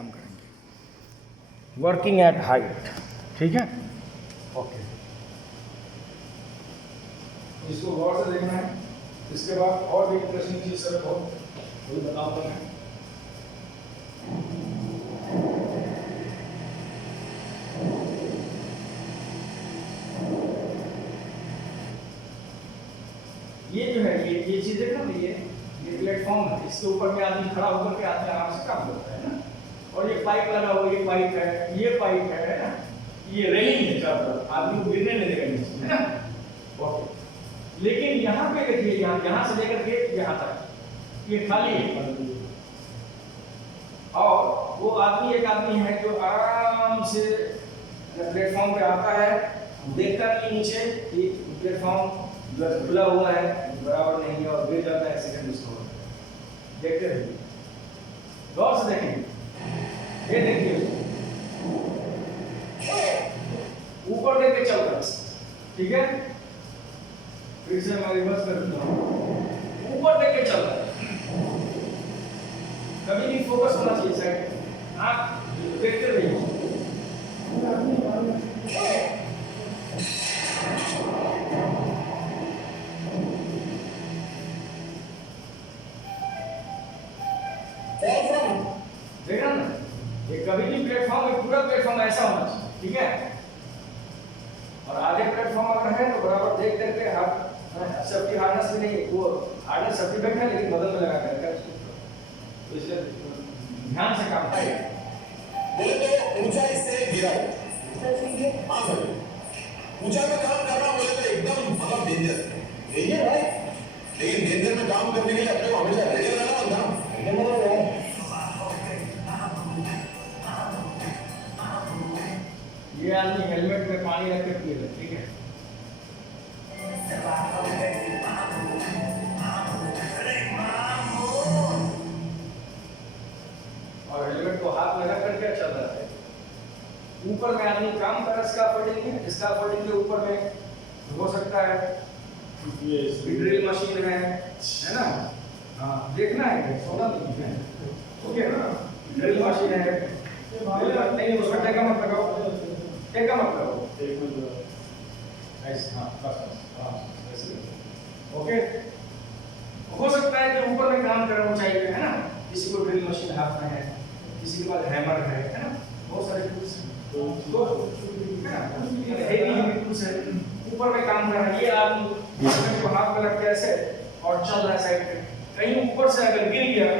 काम करेंगे working at height. ठीक है, ओके, इसको गौर से देखना है। इसके बाद और भी इंटरेस्टिंग चीज सर बहुत बताऊंगा मैं। ये जो है ये चीज देखना, ये प्लेटफॉर्म है, इसके ऊपर में आदमी खड़ा होकर के आदमी आराम से काम करता है ना। और ये पाइप लगा हुआ, ये पाइप है ना, ये रेलिंग है चारों तरफ, आदमी को गिरने नहीं देगा नीचे, है ना। ओके, लेकिन यहाँ पे देखिए, यहाँ से लेकर के यहाँ तक ये खाली है, और वो आदमी एक आदमी है जो आराम से प्लेटफॉर्म पे आता है, देखता नहीं नीचे कि प्लेटफॉर्म खुला हुआ है, बराबर नहीं है, और गिर जाता है, सेकंड उसको देखते रहिए, गौर से देखेंगे। ये देखिए ऊपर देख के चल रहा है, ठीक है, फिर से मैं रिवर्स कर देता हूं, ऊपर देख के चल रहा है, कभी भी फोकस होना चाहिए साइड, आप देखते रहिए। देखना ना, ये कभी भी प्लेटफॉर्म, पूरा प्लेटफॉर्म ऐसा होना चाहिए, ठीक है। और आगे प्लेटफॉर्म अगर है तो बराबर देख देख के हाथ, सेफ्टी हार्नेस भी नहीं, वो हार्नेस सेफ्टी बेल्ट है लेकिन बदल में लगा कर, तो इसलिए ध्यान से काम करें। बोले तो ऊंचाई से गिरा, हाँ सर, ऊंचाई में काम कर रहा हूँ बोले तो एकदम मतलब डेंजर है भाई, लेकिन डेंजर में काम करने के लिए अपने को हमेशा रेडी रहना होता है। ये आदमी हेलमेट में पानी रख के पिए, ठीक है। और हेलमेट को हाथ में रख करके चल रहा है। ऊपर में आदमी काम कर रहा है, स्कैफोल्डिंग के ऊपर में हो सकता है ड्रिल मशीन है ना। हाँ, देखना है, सोना नहीं है, ओके ना। ड्रिल मशीन है, नहीं उसका टेका मत लगाओ, टेका मत लगाओ, ऐसे, हाँ बस ऐसे, ओके। हो सकता है कि ऊपर में काम कर रहा हूँ, चाहिए, है ना, किसी को ड्रिल मशीन हाथ में है, किसी के पास हैमर है ना, बहुत सारे टूल्स हैं, तो है ना, हेवी टूल्स है, ऊपर में काम कर रहा है। ये आदमी को हाथ में रख के ऐसे और चल रहा है साइड पे, कहीं ऊपर से अगर गिर गया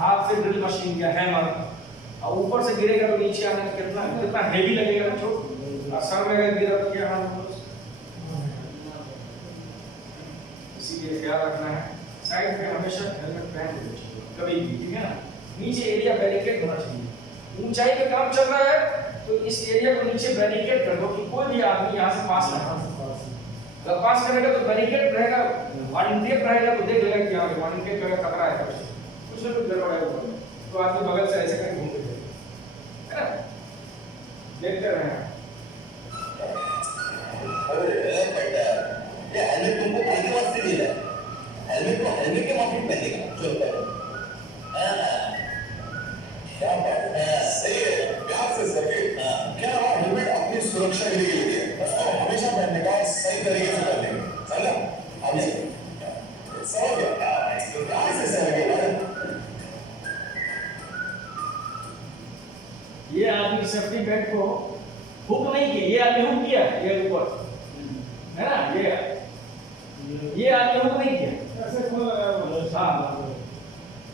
हाथ से ड्रिल मशीन या हैमर, और ऊपर से गिरेगा तो नीचे आने में कितना हेवी लगेगा ना, चोट सर में अगर गिरा तो क्या हाल होगा। इसीलिए ख्याल रखना है, साइड पे हमेशा हेलमेट पहन लेना चाहिए कभी भी, ठीक है ना। नीचे एरिया बैरिकेड होना चाहिए, ऊंचाई पे काम चल रहा है तो इस एरिया को नीचे बैरिकेड कर दो कि कोई भी आदमी यहाँ से पास ना हो। जब पास करेगा तो बैरिकेड रहेगा, वार्निंग टेप रहेगा, तो देख लेगा कि यहाँ पे वार्निंग टेप का खतरा है, कुछ ना कुछ गड़बड़ है ऊपर, तो आदमी बगल से ऐसे करके घूम के है ना, देखते रहें। अरे बेटा, ये हेलमेट तुमको पहले वास्ते दिया है, हेलमेट को हेलमेट के माफी पहनेगा, चलो क्या बात है, सही है, प्यार से सके, क्या हेलमेट अपनी सुरक्षा के लिए लिए, उसको हमेशा पहनने का, सही तरीके से पहनने का, चला अभी समझ गया, प्यार से सके। ये आदमी सेफ्टी बेल्ट को हुक नहीं किया, ये आदमी हुक किया, ये ऊपर है ना, ये आदमी हुक नहीं किया ऐसे खोल लगा, हाँ,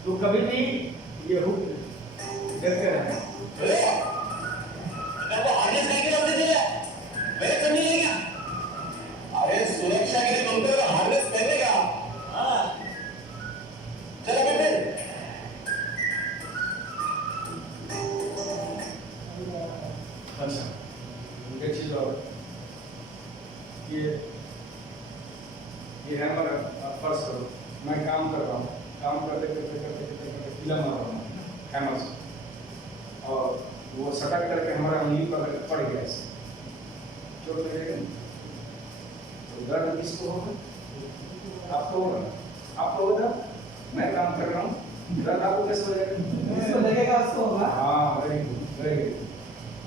तो कभी भी ये हुक करके रहना। अरे सुरक्षा के लिए तुमको तो हार्नेस पहनेगा, हाँ, चलो बेटे। अच्छा, एक चीज और, ये हैमर फर्स्ट करो, मैं काम कर रहा हूँ, काम करते कीला मार रहा हूँ हैमर से, और वो सटक करके हमारा उंगली पर पड़ गया, ऐसे चोट लगेगा, तो दर्द किसको होगा? आपको होगा, आपको होगा, मैं काम कर रहा हूँ, दर्द आपको कैसे हो जाएगा? लगेगा उसको होगा। हाँ, करेंगे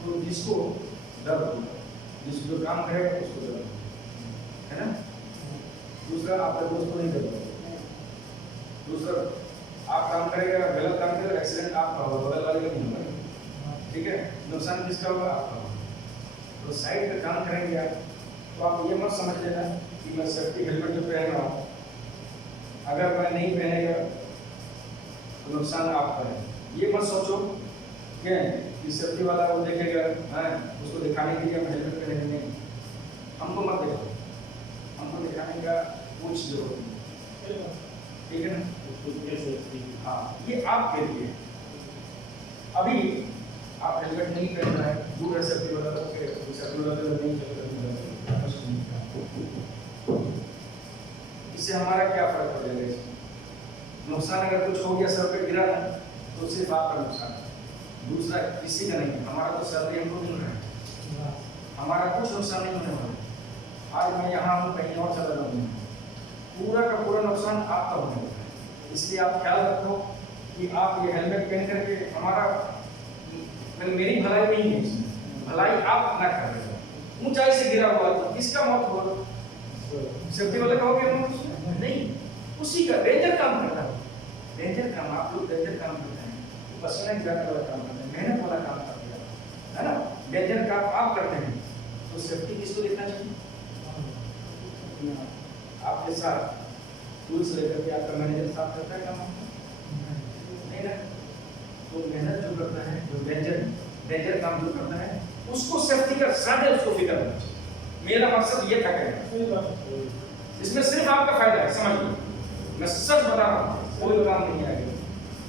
तो जिसको दर्द होगा, जिसको जो काम करेगा उसको दर्द होगा, है ना। दूसरा आपका दोस्त को नहीं दर्द होगा, दूसरा आप काम करेगा, गलत काम करेगा, एक्सीडेंट आपका होगा, बगल वाले का नहीं होगा, ठीक है। नुकसान किसका होगा? आपका होगा। तो साइड पे काम करेंगे आप, तो आप ये मत समझ लेना कि मैं सेफ्टी हेलमेट जो पहन रहा हूँ, अगर मैं नहीं पहनेगा तो नुकसान आपका है। ये मत सोचो कि सेफ्टी वाला वो देखेगा, हाँ, उसको दिखाने के लिए हम हेलमेट पहनेंगे, नहीं, हमको मत देखो, हमको दिखाने का कुछ जरूरत नहीं, ठीक है ना। हाँ, ये आपके लिए अभी आप हेलमेट नहीं पहन रहे हैं, दूर है सेफ्टी वाला, तो सेफ्टी वाला तो नहीं चलेगा। इससे हमारा क्या फर्क पड़ जाएगा? नुकसान अगर कुछ हो गया, सर पे गिरा ना, तो सिर्फ आपका नुकसान है, दूसरा किसी का नहीं। हमारा तो सैलरी हमको मिल रहा है, हमारा कुछ नुकसान नहीं होने वाला। आज मैं यहाँ हूँ, कहीं और चला जाऊँगा, पूरा का पूरा नुकसान आपका होने वाला है। इसलिए आप ख्याल रखो कि आप ये हेलमेट पहन करके हमारा मेरी भलाई नहीं है, भलाई आप ना कर रहे हो। ऊंचाई से गिरा हुआ तो किसका मौत हुआ? सेफ्टी वाले का हो गया नहीं, उसी का डेंजर काम करता है, डेंजर काम। आप लोग डेंजर काम करते हैं, पसीना गिराने वाला काम करते हैं, मेहनत वाला काम करते हैं, है ना। डेंजर काम आप करते हैं, तो सेफ्टी किसको देखना चाहिए? आपके साथ टूल्स लेकर के आपका मैनेजर साथ करता है काम नहीं ना। तो मेहनत जो करता है, जो डेंजर काम जो करता है, उसको सेफ्टी का ज्यादा उसको फिक्र होना चाहिए। मेरा मकसद ये था कहना, इसमें सिर्फ आपका फायदा है, समझिए। मैं सच बता रहा हूँ, कोई काम नहीं आएगा,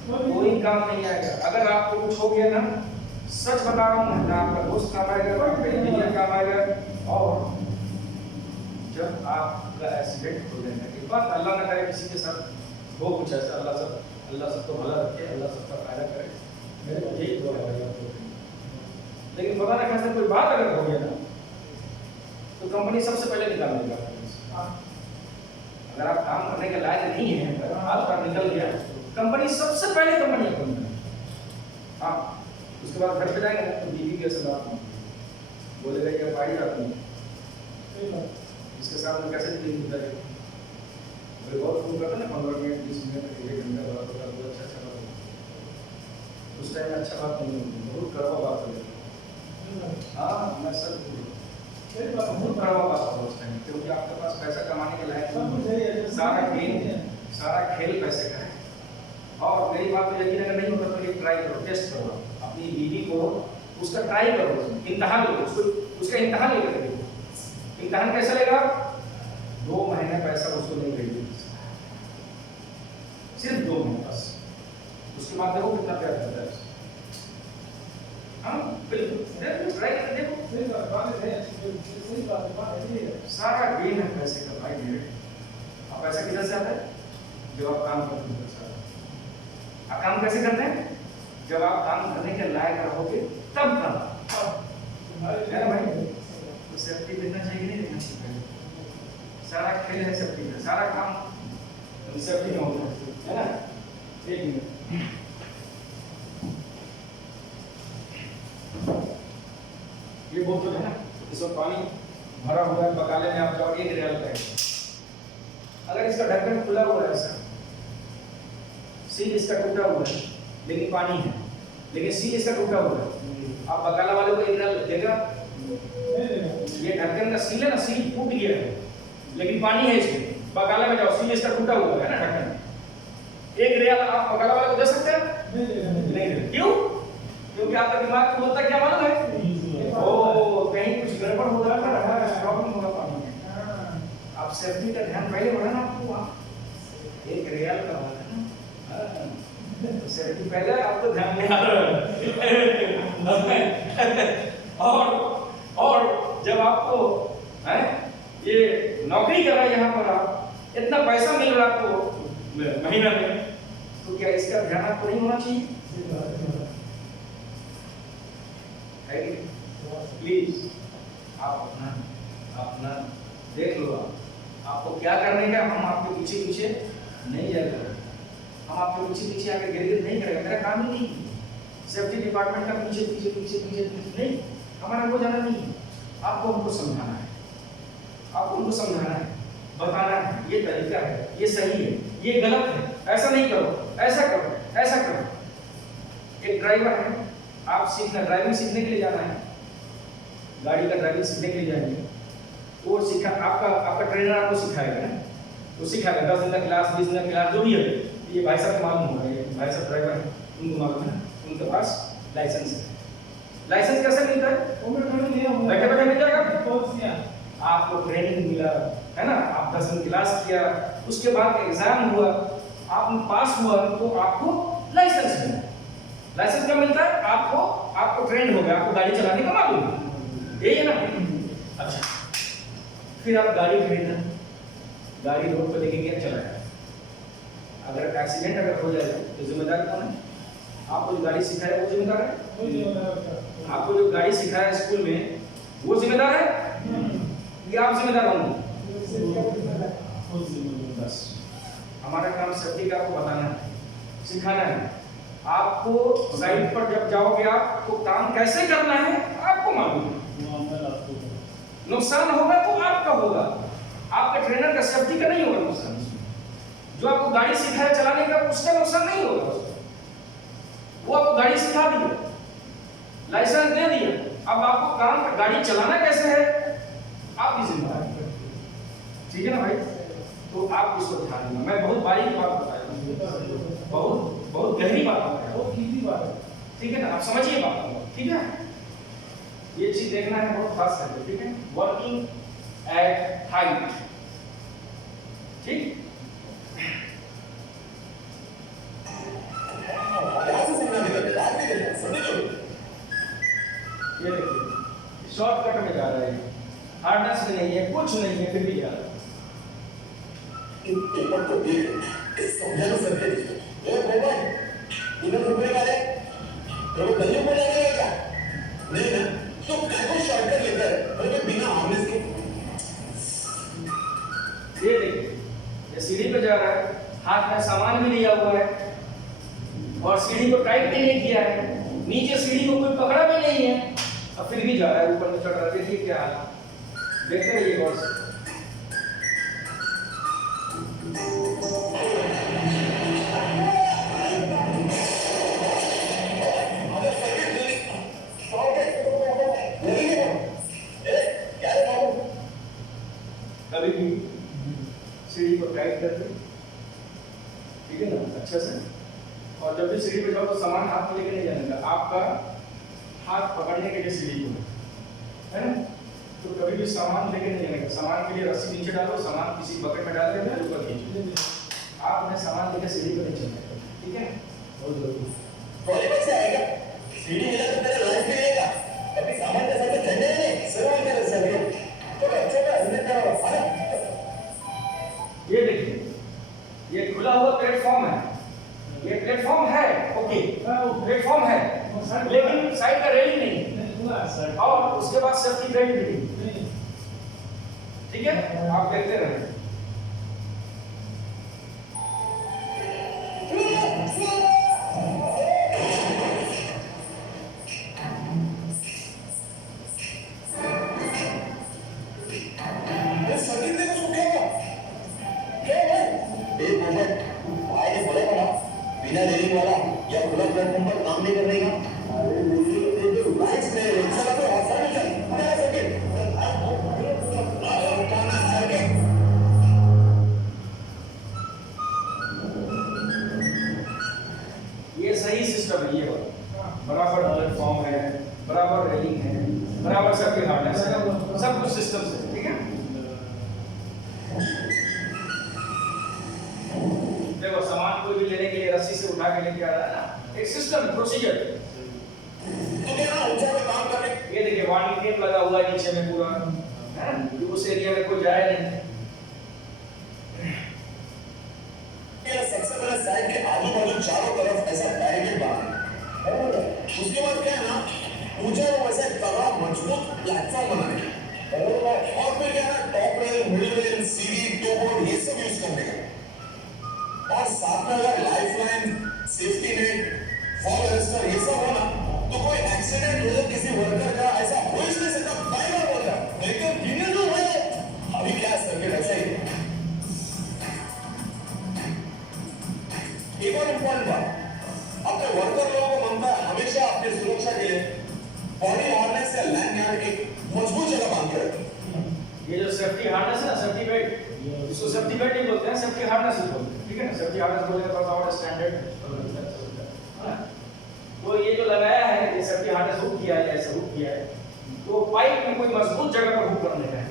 कोई काम नहीं आएगा। अगर आपको कुछ हो गया ना, सच बता रहा हूँ, ना आपका दोस्त काम आएगा, ना आपका इंजीनियर काम आएगा। और जब आपका एक्सीडेंट हो जाएगा, एक बात अल्लाह ना करे किसी के साथ हो कुछ ऐसा, अल्लाह सबको भला रखे, अल्लाह सबका फायदा करे, मेरे को यही दुआ है। लेकिन पता ना कैसे कोई बात अगर हो गया ना, तो कंपनी सबसे पहले निकाल देगा। अगर आप काम करने के लायक नहीं है, अगर आपका निकल गया, कंपनी सबसे पहले कंपनी है। हाँ, उसके बाद घर पे जाएंगे तो बीवी के साथ बोलेगा ये पाई जाती है, इसके साथ में कैसे डीलिंग होता है। बहुत फोन करता है ना, 15 मिनट 20 मिनट 1 घंटा बात होता है, अच्छा बात होता है। उस टाइम अच्छा बात नहीं होती, बहुत कड़वा बात होती है। हाँ, मैं सच बोल रहा हूँ, बहुत कड़वा बात होता है उस टाइम, क्योंकि आपके पास पैसा कमाने के लायक नहीं, सारा खेल पैसे का है। और मेरी बात तो यकीन अगर नहीं होता तो ये ट्राई करो, टेस्ट करो, अपनी बीवी को उसका ट्राई करो, इम्तिहान लो, उसका इम्तिहान लेकर देखो। इम्तिहान कैसा लेगा? 2 महीने पैसा उसको नहीं भेजिए, सिर्फ 2 महीने बस। उसके बाद देखो कितना प्यार करता है। हाँ बिल्कुल, ट्राई करके देखो। सारा गेम है पैसे का भाई मेरे। अब पैसा किधर से आता है? जब आप काम करते हैं। आप काम कैसे करते हैं? जब आप काम करने के लायक रहोगे तब काम, है ना भाई। तो सेफ्टी देखना चाहिए, नहीं देखना चाहिए? सारा खेल है सेफ्टी का, सारा काम सेफ्टी में होता है ना। 1 मिनट, ये बोतल है ना, इसमें पानी भरा हुआ है, बकाले में आप जाओ 1 रियाल का है। अगर इसका ढक्कन खुला हुआ है, ऐसा सील इसका टूटा हुआ है, लेकिन पानी है, लेकिन सील इसका टूटा हुआ है, आप बकाला वाले को 1 रियाल देगा? ये ढक्कन का सील है ना, सील टूट गया है, लेकिन पानी है इसमें। बकाला में जाओ, सील इसका टूटा हुआ है ना ढक्कन, 1 रियाल आप बकाला वाले को दे सकते हैं? नहीं। क्यों? क्योंकि आपका दिमाग को बोलता क्या मालूम है? ओ कहीं कुछ गड़बड़ हो रहा है, प्रॉब्लम होगा पानी में। आप सेफ्टी का ध्यान पहले बढ़ाना, आपको 1 रियाल का बात है ना, तो सेफ्टी पहले आपको ध्यान में आ रहा है। और जब आपको है ये नौकरी कर रहा है, यहाँ पर आप इतना पैसा मिल रहा है आपको महीना में, तो क्या इसका ध्यान आपको नहीं होना चाहिए? प्लीज आप अपना देख लो, आपको क्या करने का। हम आपके पीछे नहीं जाएगा, हम आपके पीछे आके गिर नहीं करेगा, मेरा काम ही नहीं। सेफ्टी डिपार्टमेंट का पीछे पीछे पीछे पीछे पीछे नहीं, हमारा वो जाना नहीं है। आपको हमको समझाना है, आपको उनको समझाना है, बताना है ये तरीका है, ये सही है, ये गलत है, ऐसा नहीं करो, ऐसा करो, ऐसा करो। एक ड्राइवर है, आप सीखना, ड्राइविंग सीखने के लिए जाना है, गाड़ी का ड्राइविंग सीखने के लिए जाएंगे, वो सिखा आपका ट्रेनर आपको सिखाएगा ना, वो सिखाएगा 10 दिन का क्लास, 20 दिन का क्लास, जो भी है। ये भाई साहब को मालूम होगा, ये भाई साहब ड्राइवर है, उनको मालूम है, उनके पास लाइसेंस है। लाइसेंस कैसे मिलता है? बैठे बैठे मिल जाएगा। आपको ट्रेनिंग मिला है ना, आप 10 दिन क्लास किया, उसके बाद एग्जाम हुआ, आप पास हुआ तो आपको लाइसेंस मिला। लाइसेंस क्या मिलता है? आपको ट्रेंड हो गया, आपको गाड़ी चलाने का मालूम है, यही है ना। अच्छा, फिर आप गाड़ी खरीदना, गाड़ी रोड पर लेके गया, चलाया, अगर एक्सीडेंट अगर हो जाएगा तो जिम्मेदार कौन है? आपको जो गाड़ी सिखाया वो जिम्मेदार है? आपको जो गाड़ी सिखाया स्कूल में वो जिम्मेदार है या आप जिम्मेदार होंगे? बस हमारा काम सेफ्टी का आपको बताना है, सिखाना है। आपको साइड पर जब जाओगे आपको काम कैसे करना है आपको मालूम है। नुकसान होगा तो आपका होगा, आपके ट्रेनर का सेफ्टी का नहीं होगा नुकसान। जो आपको गाड़ी सिखाया चलाने का उसका नुकसान नहीं होगा, वो आपको गाड़ी सिखा दिया, लाइसेंस दे दिया, अब आपको काम गाड़ी चलाना कैसे है आपकी जिम्मेदारी, ठीक है ना भाई। तो आप इसको ध्यान देना, मैं बहुत बारीक बात बताया, बहुत गहरी बात बताया, बहुत इजी बात है, ठीक है ना, आप समझिए बात को, ठीक है। ये चीज देखना है बहुत खास करके, ठीक है। वर्किंग एट हाइट, ठीक। ये देखिए शॉर्टकट में जा रहा है, हार्डनेस में नहीं है, कुछ नहीं है, फिर भी जा रहा है। पेपर तो ये समझा लो सर, ये बोलो इधर रुपए वाले तो वो कहीं बोला क्या नहीं ना, तो क्या शॉर्टकट लेकर अरे बिना हार्नेस के। ये देखिए ये सीढ़ी पे जा रहा है, हाथ में सामान भी लिया हुआ है और सीढ़ी को टाइट भी नहीं किया है, नीचे सीढ़ी को कोई पकड़ा भी नहीं है, अब फिर भी जा रहा है, ऊपर में चढ़ रहा है। देखिए क्या हाल, देखते रहिए गौर से। कभी भी सीढ़ी को टाइट कर दे, ठीक है ना, अच्छे से। और जब भी सीढ़ी पे जाओ तो सामान हाथ में लेके नहीं जाने का, आपका हाथ पकड़ने के लिए सीढ़ी को, है ना। तो कभी भी सामान लेके नहीं जाने का, सामान के लिए रस्सी नीचे डालो, सामान किसी बकेट में डाल देना, ऊपर खींचो। आप अपने सामान लेके सीढ़ी पर नहीं चलना, ठीक है, बहुत जरूरी। कॉलेज से आएगा सीढ़ी मिला तो मेरा लाइफ में रहेगा, कभी सामान के साथ चढ़ने नहीं सर्वाइव कर सकते तो बच्चों का अंदर का। ये देखिए ये खुला हुआ प्लेटफॉर्म है, ये प्लेटफॉर्म है, ओके प्लेटफॉर्म है, लेकिन साइड का रेलिंग नहीं, और उसके बाद सेफ्टी बेल्ट भी नहीं, ठीक है। आप देखते रहे। बिना रेलिंग वाला या खुला प्लेटफॉर्म पर काम नहीं कर रही है। ये सही सिस्टम है, ये बराबर प्लेटफॉर्म है, बराबर रेलिंग है, बराबर सबके हार्डनेस है, सब कुछ सिस्टम से, ठीक है। देखो सामान कोई भी लेने के लिए रस्सी से उठा के लेके आ रहा है ना, एक सिस्टम प्रोसीजर। ये देखिए वार्निंग टेप लगा हुआ है नीचे में पूरा, है ना, उस एरिया में कोई जाए नहीं। सबसे पहले साइड के आजू बाजू चारों तरफ ऐसा बैरिकेड बना है, उसके बाद क्या है ना, मुझे वो ऐसा तगड़ा मजबूत प्लेटफॉर्म बनाने का, और फिर क्या है टॉप रेल, मिडिल रेल, सीढ़ी, टो बोर्ड ये सब यूज करने का, और साथ में अगर lifeline, safety net, fall arrester ये सब हो ना तो कोई एक्सीडेंट हो किसी वर्कर का ऐसा हो ही नहीं सकता बाय बार बोल रहा लेकिन ये जो है अभी क्या सर्किट ऐसा ही है। एक और इम्पोर्टेंट बात अपने वर्कर लोगों को मानता है हमेशा अपनी सुरक्षा के लिए बॉडी हार्नेस या लैंड यार्ड एक मजबूत जगह बांध के रखें। ये जो सेफ्टी हार्नेस है ना, सेफ्टी बेल्ट, इसको सेफ्टी बेल्ट नहीं बोलते हैं, सेफ्टी हार्नेस ही बोलते हैं, ठीक है ना। सेफ्टी हार्नेस बोलेंगे थोड़ा और स्टैंडर्ड है ना। तो ये जो लगाया है, ये सेफ्टी हार्नेस हुक किया है, ऐसे हुक किया है, तो पाइप में कोई मजबूत जगह पर हुक करने का है,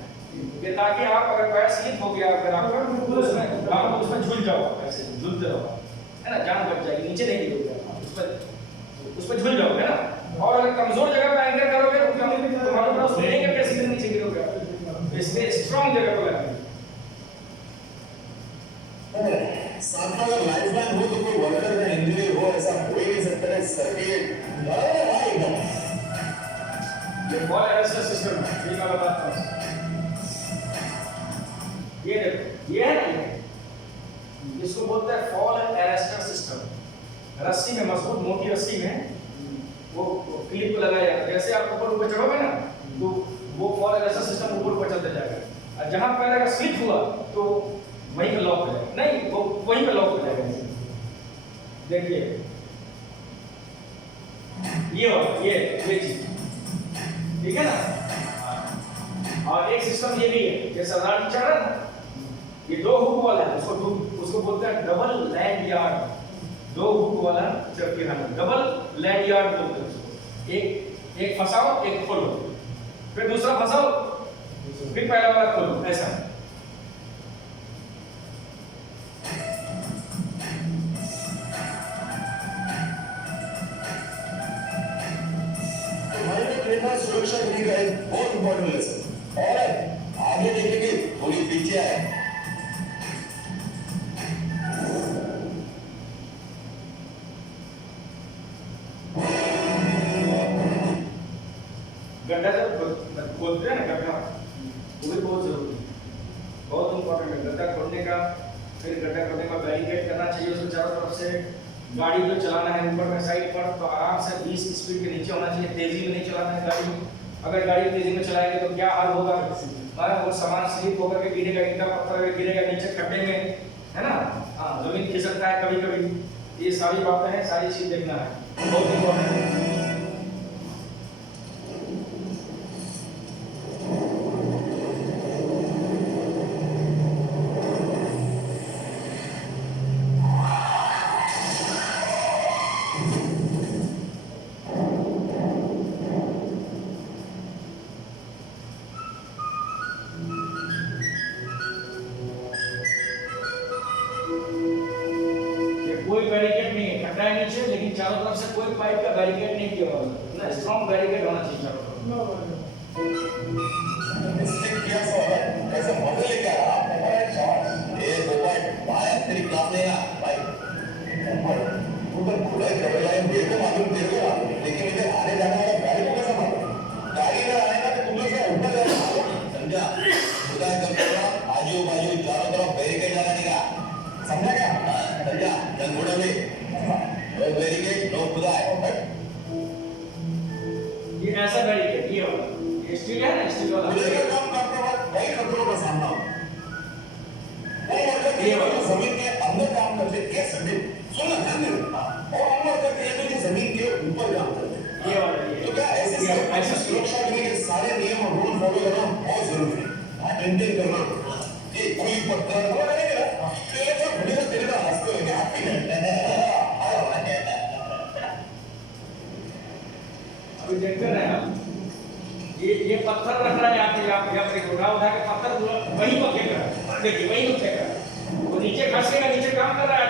ये ताकि आप अगर पैर स्लिप हो गया अगर आपका आप उसमें झूल जाओ, ऐसे झूलते रहो, है ना, जान बच जाएगी, नीचे नहीं गिरोगे, उस पर झूल जाओगे, है ना। और अगर कमजोर जगह पे एंकर करोगे तो तुम्हारे पास लेंगे कैसे सीधे नीचे गिरोगे आप, इसलिए स्ट्रांग जगह पे लगाएंगे। साथ में अगर लाइफ लाइन हो तो कोई वर्कर का इंजरी हो ऐसा हो ही नहीं सकता है सर्किट ये फॉल अरेस्टर सिस्टम है, ये मैं बताता हूँ। ये देखो, ये है ना, इसको बोलते हैं फॉल अरेस्टर सिस्टम। रस्सी में, मजबूत मोटी रस्सी में वो क्लिप को लगाया जाएगा, जैसे आप ऊपर चढ़ोगे ना तो वो फॉल अरेस्टर सिस्टम ऊपर चलते जाएगा, और जहां पैर अगर स्लिप हुआ तो वहीं पे लॉक हो जाएगा, नहीं वो वहीं पे लॉक हो जाएगा। देखिए ये चीज ठीक है ना। और एक सिस्टम ये भी है, जैसे रानी चढ़ रहा है, ये 2 हुक वाला है, उसको बोलते हैं डबल लैंड यार्ड। 2 हुक वाला safety harness, double land yard बोलते हैं उसको। एक फंसाओ, एक खोलो, फिर दूसरा फंसाओ, फिर पहला वाला खोलो, ऐसा। सुरक्षा के लिए बहुत इंपॉर्टेंट लेसन और आगे देखेंगे थोड़ी पीछे आए गड्ढा जब खोदते हैं ना, गड्ढा वो भी बहुत जरूरी है, बहुत इंपॉर्टेंट है गड्ढा खोदने का। फिर गड्ढा खोदने का बैरिकेड करना चाहिए उसको चारों तरफ से। गाड़ी जो चलाना है ऊपर में साइड पर तो आराम से 20 स्पीड के नीचे होना चाहिए, तेजी में नहीं चलाना है गाड़ी। अगर गाड़ी तेजी में चलाएंगे तो क्या हाल होगा, वो सामान स्लिप होकर के गिरेगा, ईंटा पत्थर गिरेगा नीचे खड्डे में, है ना। हाँ, जमीन खिसकता है कभी कभी। ये सारी बातें हैं, सारी चीज देखना है, बहुत इंपॉर्टेंट है। कोई बैरिकेड नहीं है, खड्डा है नीचे, लेकिन चारों तरफ से कोई पाइप का बैरिकेड नहीं किया हुआ है ना। स्ट्रांग बैरिकेड होना चाहिए चारों तरफ। इसने किया सो है ऐसे मजे लेके आ रहा है ये दो पॉइंट भाई तेरी क्लास लेगा भाई ऊपर खुला कर रहा है मेरे को मालूम लेकिन इधर आने जाने वाला गाड़ी को कैसे मालूम, गाड़ी में आएगा तो तुम लोग क्या ऊपर जाएगा, समझा। खुदा कर आजू बाजू चारों तरफ बैरिकेड लगाने का, समझा क्या, समझा। जंगुड़ा में नो बैरिकेड नो खुदा है। ये ऐसा बैरिकेड, ये वाला, ये स्टील है ना, स्टील वाला काम करते वक्त कई खतरों का सामना होता है। ये वाला जमीन के अंदर काम करते कैसे, सुनना ध्यान देना, और हम लोग करते हैं जो जमीन के ऊपर काम करते हैं, ये वाला। तो क्या ऐसे सुरक्षा के लिए सारे नियम और रूल फॉलो करना बहुत जरूरी है, मेंटेन करना। ये कोई पत्थर वो रहेगा तेरे को भूलेगा, तेरे का हंसते होंगे हैप्पी है। अभी देखते हैं हम, ये पत्थर रख रहा है यहाँ पे उठा के पत्थर वहीं पर फेंक रहा है, देखिए वहीं पर फेंक रहा है, वो नीचे खसेगा, नीचे काम कर रहा है।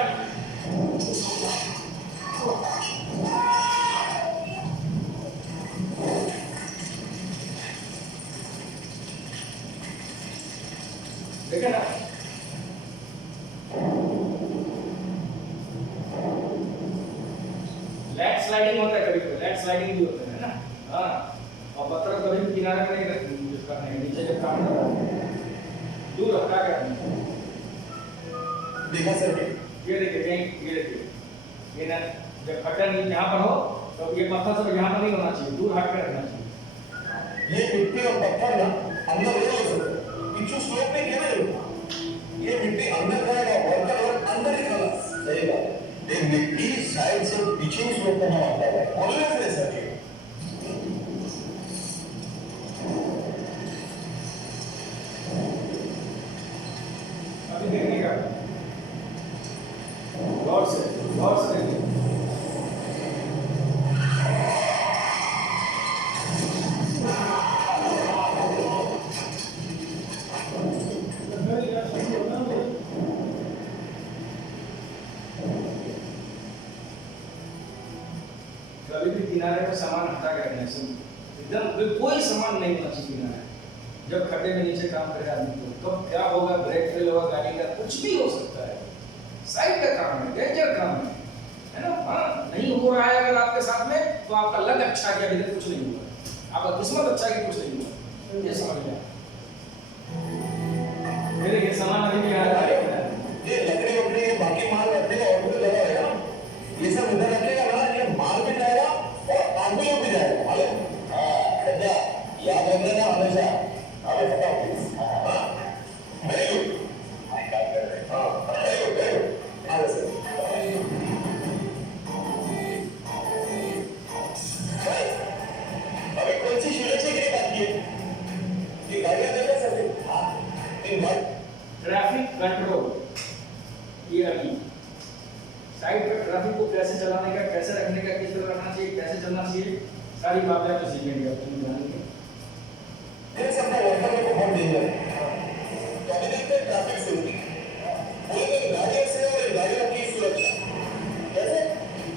देखा ना, लैट स्लाइडिंग होता है, कभी कभी लैट स्लाइडिंग भी होता है ना। हाँ, और पत्थर कभी भी किनारे पर नहीं करना है, नीचे जब काम कर रहा है दूर रखा कर। देखा सर ये देखिए, ये देखिए, ये ना जब खड्डा नहीं यहाँ पर हो तो ये पत्थर सब यहाँ पर नहीं होना चाहिए, दूर हट कर रखना चाहिए। ये मिट्टी और पत्थर ना अंदर नहीं हो सकते, पिछू स्लोप में क्या है, ये मिट्टी अंदर जाएगा, वर्कर और अंदर ही खलास। सही बात, एक मिट्टी साइड से पिछू स्लोप में आता है, ऑलवेज ऐसा है। अभी देखने का गौर से देखिए। कभी भी किनारे पर सामान हटा कर रखना है, एकदम कोई सामान नहीं होना चाहिए किनारे। जब खड्डे में नीचे काम करे आदमी तो क्या होगा, ब्रेक फेल होगा गाड़ी का, कुछ भी हो सकता है। साइड का काम है, डेंजर काम है ना। हाँ, नहीं हो रहा है अगर आपके साथ में तो आपका लक अच्छा कि अभी तक कुछ नहीं हुआ, आपका किस्मत अच्छा कि कुछ नहीं हुआ, ये समझ लिया। मेरे ये सामान अभी भी आ रहा है, ये लकड़ी वकड़ी ये बाकी माल रखने का और भी जगह है ना, ये सब उधर रखेगा ना, ये माल भी जाएगा और आदमी भी जाएगा। मालूम? हाँ, याद रखना ना हमेशा। अबे बताओ प्लीज। हाँ, वेरी गुड। हाँ, वेरी गुड, वेरी गुड। हाँ सर। अभी कौन सी सुरक्षा की बात की है? ये गाड़ियाँ नहीं कर सकते। हाँ, इन बात ट्रैफिक कंट्रोल। ये अभी साइड पर ट्रैफिक को कैसे चलाने का, कैसे रखने का, किस तरह रखना चाहिए, कैसे चलना चाहिए, सारी बातें आप सीखेंगे, अपनी जानेंगे। ये सब ना वर्कर को बहुत डेंजर है। तो अभी देखते हैं ट्रैफिक सेफ्टी। बोले तो गाड़ियों से और गाड़ियों की सुरक्षा कैसे?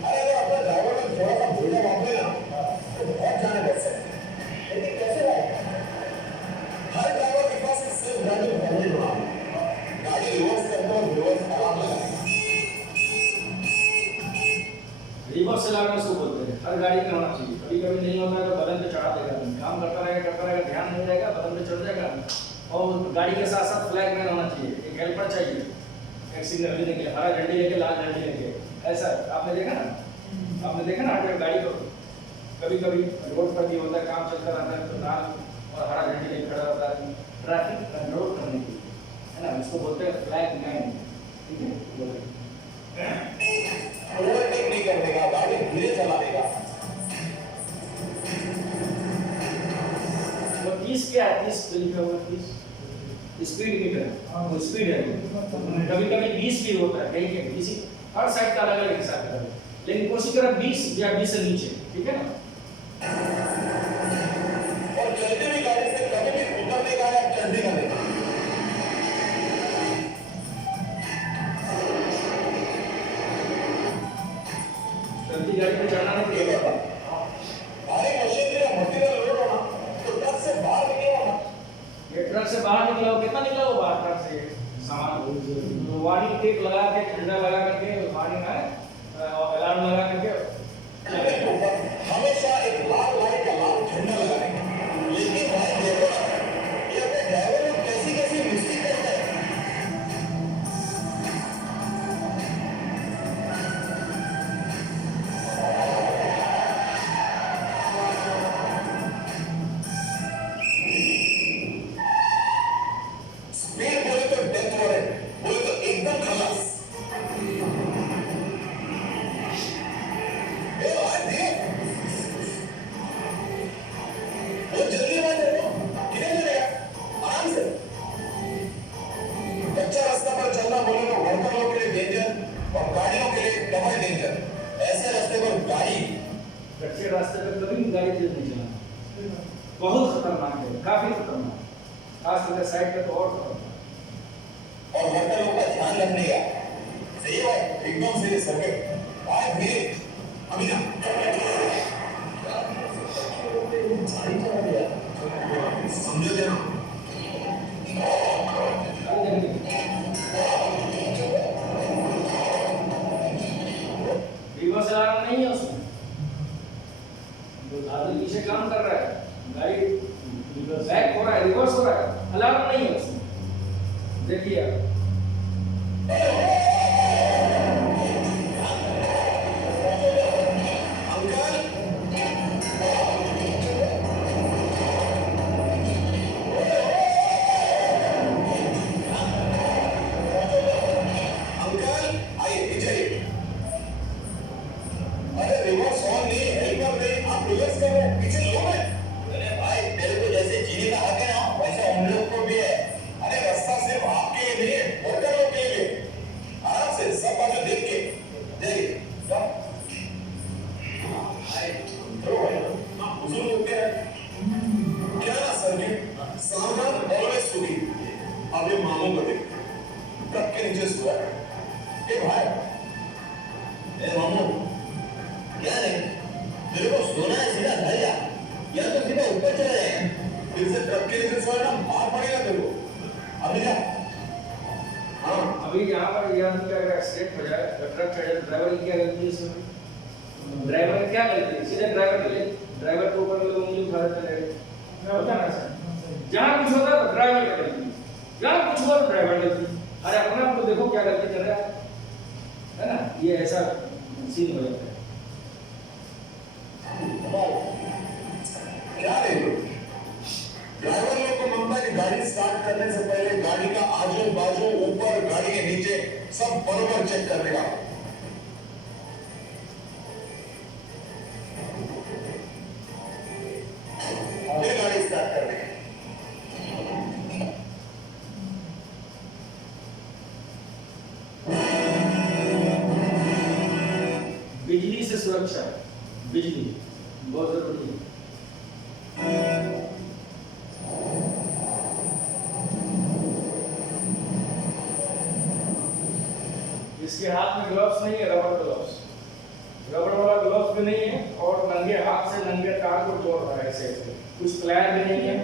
अरे अगर अपना ड्राइवर में थोड़ा सा भूला मापले ना तो बहुत जाने बच सकते हैं। लेकिन कैसे भाई? हर ड्राइवर के पास एक सेफ ड्राइविंग परमिट होना, गाड़ी रिवर्स करते और रिवर्स अलार्म लगाना। रिवर्स अलार्म इसको बोलते हैं, हर गाड़ी में होना चाहिए। कभी कभी नहीं होता है तो बदन पे चढ़ा देगा, काम करता रहेगा, ध्यान नहीं रहेगा, बदन पे चढ़ जाएगा। और गाड़ी के साथ साथ फ्लैग मैन होना चाहिए, एक हेल्पर चाहिए, एक सिग्नल देने के लिए, हरा झंडी लेके लाल झंडी लेके। ऐसा आपने देखा ना हर गाड़ी को कभी कभी रोड पर भी होता है, काम चलता रहता है तो लाल और हरा झंडी लेके खड़ा रहता है, ट्रैफिक कंट्रोल करने के लिए, है ना। इसको बोलते हैं फ्लैग मैन, ठीक है। ओवरटेक नहीं कर देगा, गाड़ी धीरे चला देगा। वो 30 क्या है, 30 लिखा हुआ, 30 स्पीड मीटर, वो स्पीड है। कभी कभी 20 भी होता है, कहीं कहीं किसी हर साइड का अलग अलग हिसाब है, लेकिन कोशिश करें 20 या 20 से नीचे, ठीक है ना। और चलते भी गाड़ी से कभी भी उतरने का या चढ़ने का नहीं। चलती गाड़ी पे चढ़ना नहीं ये चाहिए। बात भारी मशीन या मटेरियल लोड होना तो ट्रक से बाहर निकलना होना। ये ट्रक से बाहर निकला हो, कितना निकला हो बाहर ट्रक से सामान, तो वार्निंग टेप लगा के, झंडा लगा करके, वार्निंग है अलार्म लगा करके हमेशा एक लाल लाइट का लाल झंडा लगाएंगे। लेकिन भाई देखो ये अपने ड्राइवर लोग कैसी कैसी मिस्टेक करते हैं। स्पीड बोले तो डेथ वारंट, बोले तो एकदम खलास। जल्दी बात है, किधर चलेगा? आराम से। कच्चा रास्ता पर चलना बोले तो वर्करों के लिए डेंजर और गाड़ियों के लिए डबल डेंजर। ऐसे रास्ते पर गाड़ी, कच्चे रास्ते पे कभी भी गाड़ी तेज नहीं चलाना, बहुत खतरनाक है, काफी खतरनाक, खास करके साइड पे तो और खतरनाक। और वर्करों का ध्यान रखने का सही है, एकदम सही सर्किट। भाई धीरे अभी ना समझो देना। रिवर्स अलार्म नहीं है उसमें, तो आदमी पीछे काम कर रहा है, गाड़ी बैक हो रहा है, रिवर्स हो रहा है, अलार्म नहीं है उसमें, देखिए आप। ट्रक है, ड्राइवर की क्या गलती है इसमें? ड्राइवर की क्या गलती है? सीधे ड्राइवर के ऊपर लोग उंगली उठा देते हैं, होता है ना सर? जहाँ कुछ होता है तो ड्राइवर की गलती, जहाँ कुछ हुआ तो ड्राइवर की गलती। अरे अपने आप को देखो क्या गलती कर रहा है ना? ये ऐसा सीन हो जाता है। क्या है ड्राइवर लोग को मनता है कि गाड़ी स्टार्ट करने से पहले गाड़ी का आजू बाजू ऊपर गाड़ी के नीचे सब बरोबर चेक करने का। फिर गाड़ी स्टार्ट करने की। बिजली से सुरक्षा, बिजली बहुत जरूरी है। इसके हाथ में ग्लव्स नहीं है, रबर ग्लव्स, रबर वाला ग्लव्स भी नहीं है, और नंगे हाथ से नंगे तार को तोड़ रहा है ऐसे ऐसे, कुछ प्लायर भी नहीं है,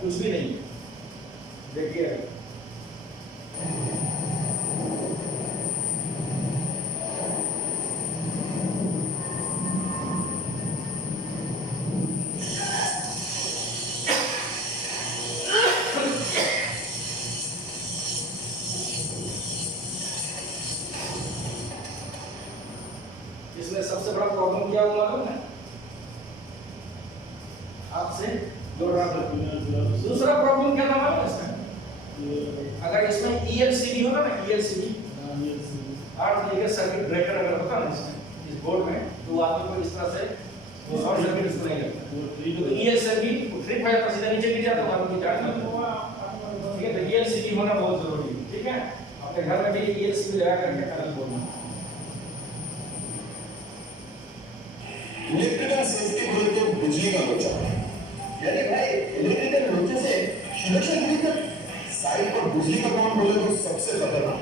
कुछ भी नहीं है। देखिए इसमें सबसे बड़ा प्रॉब्लम क्या हुआ मालूम है आपसे? दूसरा प्रॉब्लम क्या था मालूम है इसमें? अगर इसमें ELCD होता ना, ELCD आर्ट लेके सर्किट ब्रेकर अगर होता ना इसमें, इस बोर्ड में, तो आदमी को इस तरह से शॉर्ट सर्किट इसको नहीं लगता। तो ELCD ट्रिप है तो सीधा नीचे गिर जाता है, आदमी की जान जाता है। ठीक है, तो ELCD होना बहुत जरूरी है। ठीक है, अपने घर में भी ELCD लगा करके कल बोलना। इलेक्ट्रिकल सेफ्टी बोले तो बिजली का लोचा, यानी भाई इलेक्ट्रिकल लोचे से सुरक्षा नहीं कर। साइड पर बिजली का काम बोले तो सबसे खतरनाक,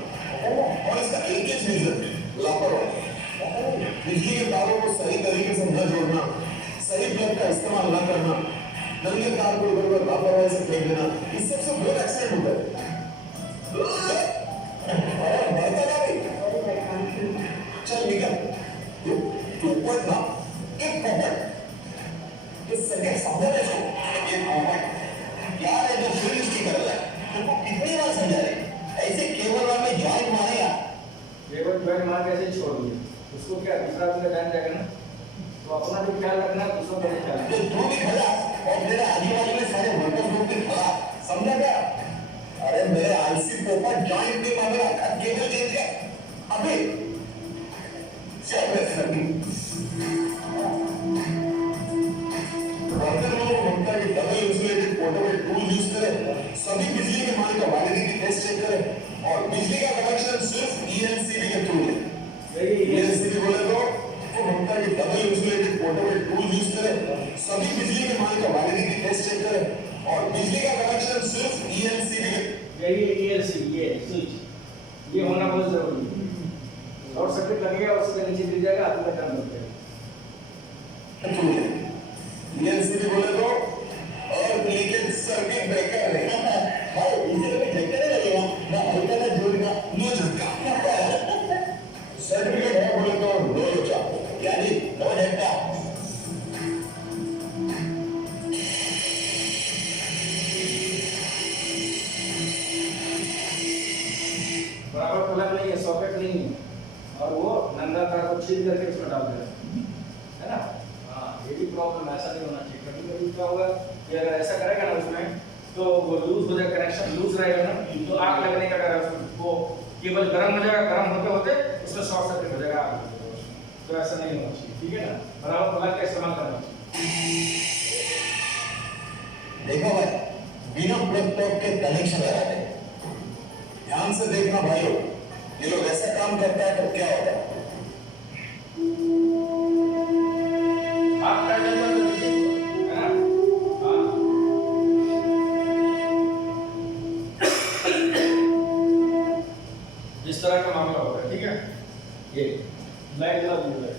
और इसका एक ही रीजन लापरवाही। बिजली के तारों को सही तरीके से न जोड़ना, सही प्लग का इस्तेमाल न करना, नंगे तार को इधर उधर लापरवाही से फेंक देना, इस सबसे बहुत एक्सीडेंट होता है। और बढ़ता ना भाई, चल निकल तू ऊपर ना एक पॉकेट ये सगे समझा है इसको, ये पॉकेट यार ये जो फिनिश की कर रहा है तुमको कितनी बार समझा रहे ऐसे केबल वाले में जॉइंट मारेगा, केबल जॉइंट मार के ऐसे छोड़ दिए, उसको क्या दूसरा भी जान जाएगा ना? तो अपना भी ख्याल रखना, दूसरों का भी ख्याल रखना। तो तू भी खड़ा और मेरे आजू बाजू में सारे वर्कर्स लोग भी खड़ा, समझा क्या? अरे मेरे आईसी पोपट जॉइंट नहीं मार रहा, केबल चेंज कर अबे चल वैसे वर्कर लोग मनता है कि double insulated portable tool use करें, सभी बिजली के माल का वैलिडिटी टेस्ट चेक करें, और बिजली का कनेक्शन सिर्फ ELCB के थ्रू है। ELCB बोले तो मनता है कि double insulated portable tool use करें, सभी बिजली के माल का वैलिडिटी टेस्ट चेक करें, और बिजली का कनेक्शन सिर्फ ELCB के। यही ELCB ये स्विच ये होना बहुत जरूरी है। शॉर्ट सर्किट लगेगा, उसके नीचे गिर जाएगा, आदमी का जान बच जाएगा। ELCB बोले तो और लीकेज सर्किट ब्रेकर है भाई, इसे तो झटका नहीं लगेगा ना, हल्का ना जोड़ेगा नो झटका। सर्टिफिकेट है बोले तो नो लोचा, यानी नो झटका। बराबर प्लग नहीं है, सॉकेट नहीं है, और वो नंगा तार को छील करके उसमें डाल दे रहा है ना? ये भी प्रॉब्लम, ऐसा नहीं होना चाहिए। कभी कभी क्या होगा कि अगर ऐसा करेगा ना उसमें, तो वो लूज हो जाएगा, कनेक्शन लूज रहेगा ना, तो आग लगने का डर है उसमें, वो केबल गर्म हो जाएगा, गर्म होते होते उसमें शॉर्ट सर्किट हो जाएगा, आग लग जाएगा। तो ऐसा नहीं होना चाहिए। ठीक है ना, बराबर प्लग का इस्तेमाल करना चाहिए। देखो भाई, बिना प्लग टॉप के कनेक्शन लगाते, ध्यान से देखना भाइयों, ये लोग ऐसा काम करता है तो क्या होता है? आपका जन्म है ना? हाँ। इस तरह का मामला होता है। ठीक है, ये लाइट जला दीजिए।